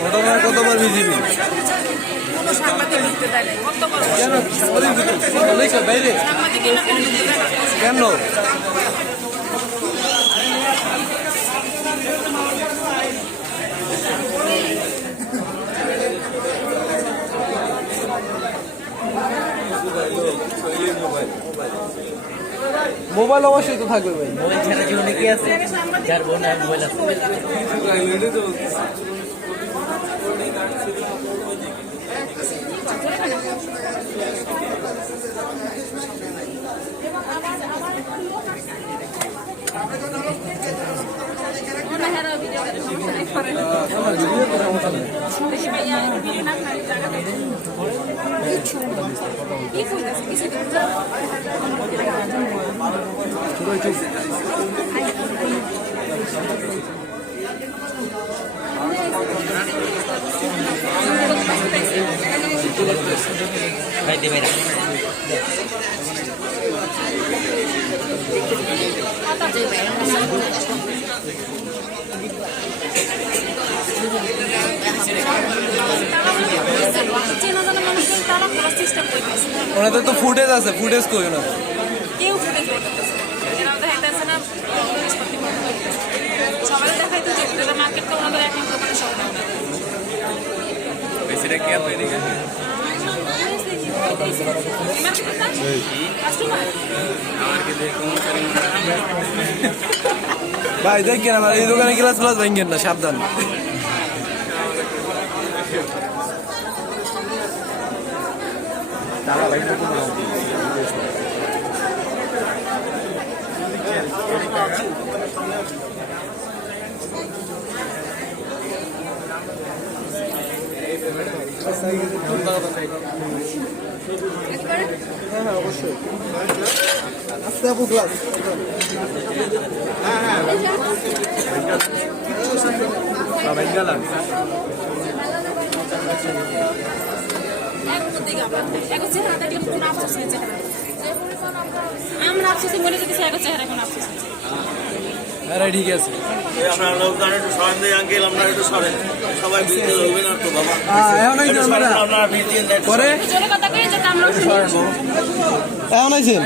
ঘটনায় কতবার বিজেপি বাইরে কেন? মোবাইল অবশ্যই তো থাকবে ভাই। মোবাইল ছাড়া জীবনে কি আছে? যার বোন মোবাইল আছে। ভাই দেবে না ওনাদের তো ফুটেজ আছে, ফুটেজ কই না সবাই দেখাইতে যে মার্কেট তো ওনাদের এক দোকানে সব বেশিটা কি আপনি এদিকে ভাই দেখেন আমার এই দোকানে গ্লাস গ্লাস ভাঙেন না, সাবধান। হ্যাঁ অবশ্যই আস্তে আপু গ্লাস আমরা আপসি মনে যদি চেহারা এখন আপসি আরে ঠিক আছে আপনার লোকজন একটু সরেন দিয়ে আঙ্কেল আমরা একটু সরেন সবাই বিজনেস হবে না তো বাবা এখন আপনারা বিজনেস পরে জোরে কথা কই যে আমরা এখন আইছেন